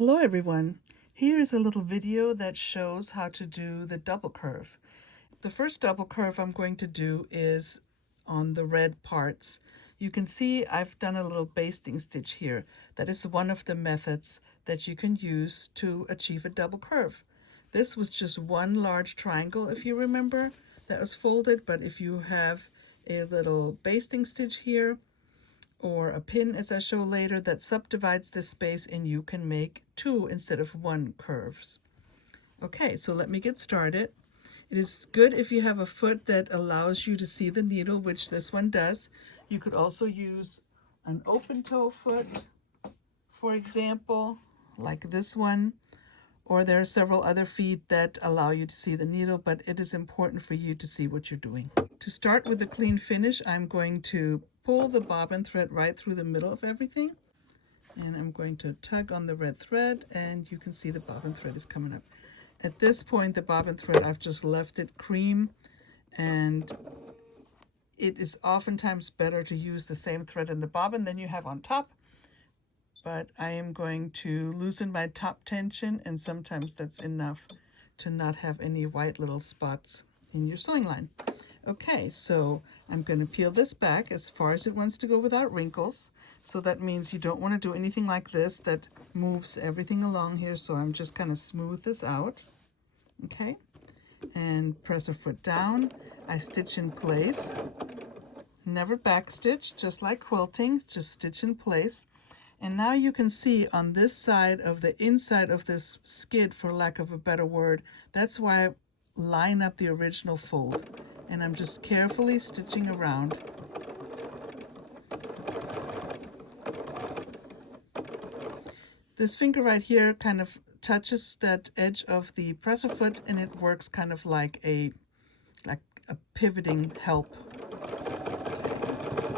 Hello everyone. Here is a little video that shows how to do the double curve. The first double curve I'm going to do is on the red parts. You can see I've done a little basting stitch here. That is one of the methods that you can use to achieve a double curve. This was just one large triangle, if you remember, that was folded, but if you have a little basting stitch here, or a pin, as I show later, that subdivides this space, and you can make two instead of one curves. Okay, so let me get started. It is good if you have a foot that allows you to see the needle, which this one does. You could also use an open toe foot, for example, like this one, or there are several other feet that allow you to see the needle, but it is important for you to see what you're doing. To start with a clean finish, I'm going to pull the bobbin thread right through the middle of everything, and I'm going to tug on the red thread, and you can see the bobbin thread is coming up. At this point, the bobbin thread, I've just left it cream, and it is oftentimes better to use the same thread in the bobbin than you have on top, but I am going to loosen my top tension, and sometimes that's enough to not have any white little spots in your sewing line. Okay, so I'm going to peel this back as far as it wants to go without wrinkles. So that means you don't want to do anything like this that moves everything along here. So I'm just going to smooth this out. Okay, and press a foot down. I stitch in place. Never back stitch, just like quilting, just stitch in place. And now you can see on this side of the inside of this skid, for lack of a better word, that's why I line up the original fold. And I'm just carefully stitching around. This finger right here kind of touches that edge of the presser foot, and it works kind of like a pivoting help.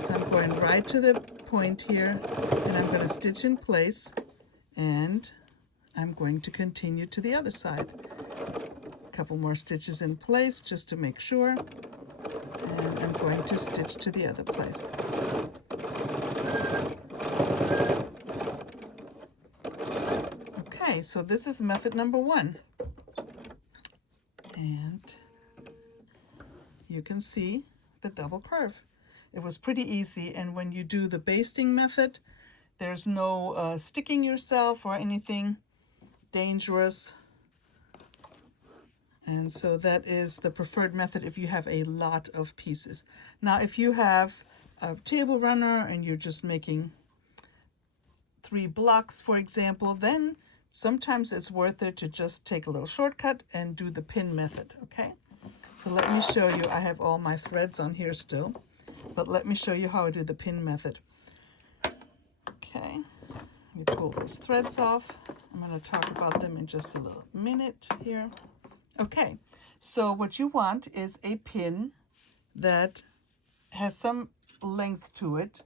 So I'm going right to the point here, and I'm going to stitch in place, and I'm going to continue to the other side. Couple more stitches in place just to make sure, and I'm going to stitch to the other place. Okay, so this is method number one, and you can see the double curve. It was pretty easy, and when you do the basting method, there's no sticking yourself or anything dangerous. And so that is the preferred method if you have a lot of pieces. Now, if you have a table runner and you're just making 3 blocks, for example, then sometimes it's worth it to just take a little shortcut and do the pin method, okay? So let me show you. I have all my threads on here still, but let me show you how I do the pin method. Okay, you pull those threads off. I'm going to talk about them in just a little minute here. Okay, so what you want is a pin that has some length to it,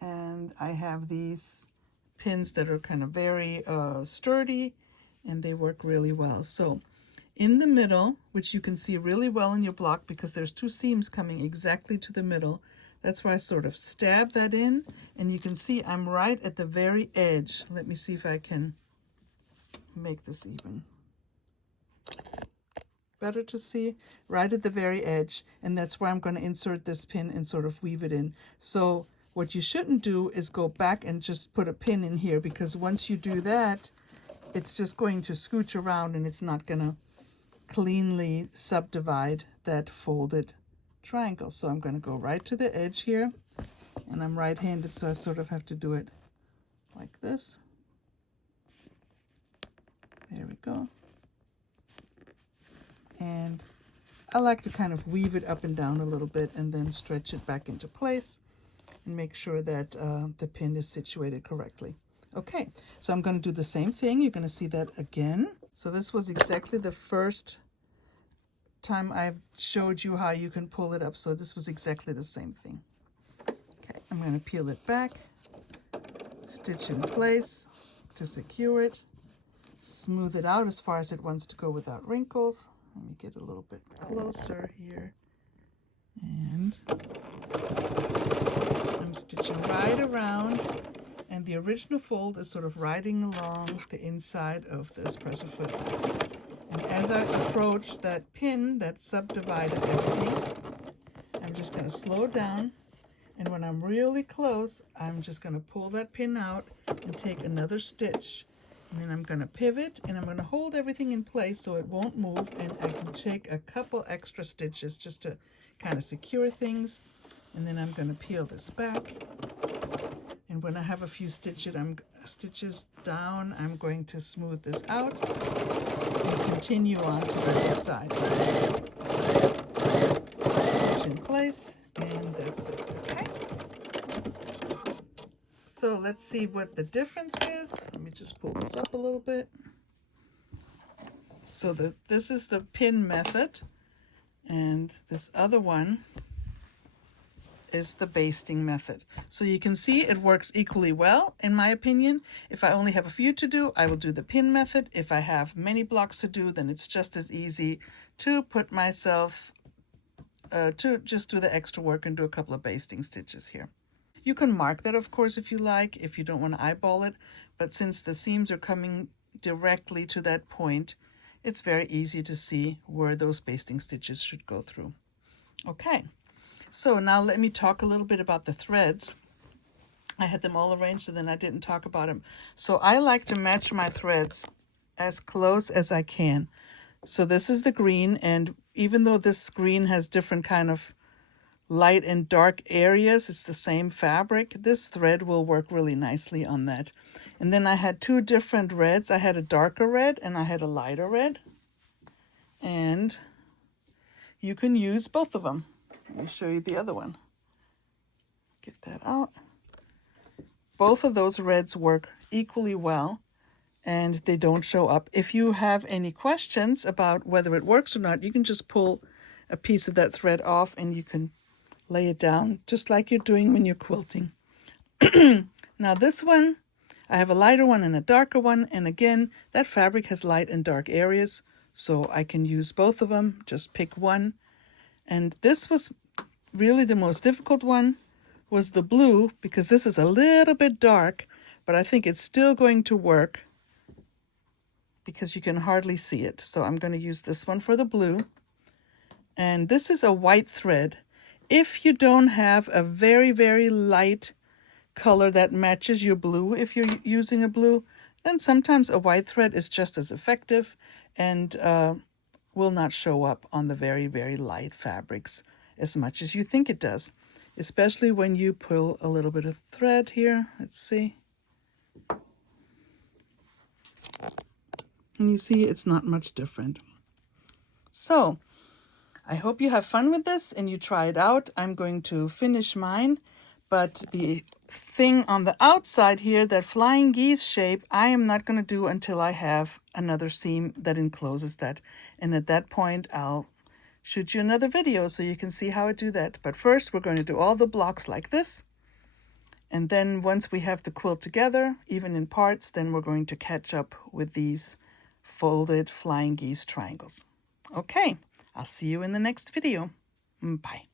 and I have these pins that are kind of very sturdy, and they work really well. So in the middle, which you can see really well in your block because there's 2 seams coming exactly to the middle, that's why I sort of stab that in, and you can see I'm right at the very edge. Let me see if I can make this even better to see, right at the very edge, and that's where I'm going to insert this pin and sort of weave it in. So what you shouldn't do is go back and just put a pin in here, because once you do that, it's just going to scooch around and it's not going to cleanly subdivide that folded triangle. So I'm going to go right to the edge here, and I'm right-handed, so I sort of have to do it like this. There we go. And I like to kind of weave it up and down a little bit and then stretch it back into place and make sure that the pin is situated correctly. Okay, so I'm going to do the same thing. You're going to see that again. So this was exactly the first time I showed you how you can pull it up. So this was exactly the same thing. Okay, I'm going to peel it back, stitch in place to secure it, smooth it out as far as it wants to go without wrinkles. Let me get a little bit closer here, and I'm stitching right around, And the original fold is sort of riding along the inside of this presser foot. And as I approach that pin that subdivided everything, I'm just going to slow down. And when I'm really close, I'm just going to pull that pin out and take another stitch. And then I'm going to pivot, and I'm going to hold everything in place so it won't move, and I can take a couple extra stitches just to kind of secure things. And then I'm going to peel this back. And when I have a few stitches down, I'm going to smooth this out and continue on to the other side. Stitch in place, and that's it, okay? So let's see what the difference is. Let me just pull this up a little bit. So this is the pin method, and this other one is the basting method. So you can see it works equally well, in my opinion. If I only have a few to do, I will do the pin method. If I have many blocks to do, then it's just as easy to put myself, to just do the extra work and do a couple of basting stitches here. You can mark that, of course, if you like, if you don't want to eyeball it, but since the seams are coming directly to that point, it's very easy to see where those basting stitches should go through. Okay. So now let me talk a little bit about the threads. I had them all arranged and then I didn't talk about them. So I like to match my threads as close as I can. So this is the green, and even though this green has different kind of light and dark areas, it's the same fabric. This thread will work really nicely on that. And then I had two different reds. I had a darker red and I had a lighter red. And you can use both of them. Let me show you the other one. Get that out. Both of those reds work equally well, and they don't show up. If you have any questions about whether it works or not, you can just pull a piece of that thread off and you can lay it down just like you're doing when you're quilting. Now this one, I have a lighter one and a darker one, and again, that fabric has light and dark areas, so I can use both of them. Just pick one. And this was really the most difficult one, was the blue, because this is a little bit dark, but I think it's still going to work because you can hardly see it. So I'm going to use this one for the blue. And this is a white thread. If you don't have a very, very light color that matches your blue, if you're using a blue, then sometimes a white thread is just as effective and will not show up on the very, very light fabrics as much as you think it does, especially when you pull a little bit of thread here. Let's see. And you see it's not much different. So I hope you have fun with this and you try it out. I'm going to finish mine, but the thing on the outside here, that flying geese shape, I am not going to do until I have another seam that encloses that. And at that point, I'll shoot you another video so you can see how I do that. But first, we're going to do all the blocks like this. And then once we have the quilt together, even in parts, then we're going to catch up with these folded flying geese triangles. Okay, I'll see you in the next video. Bye.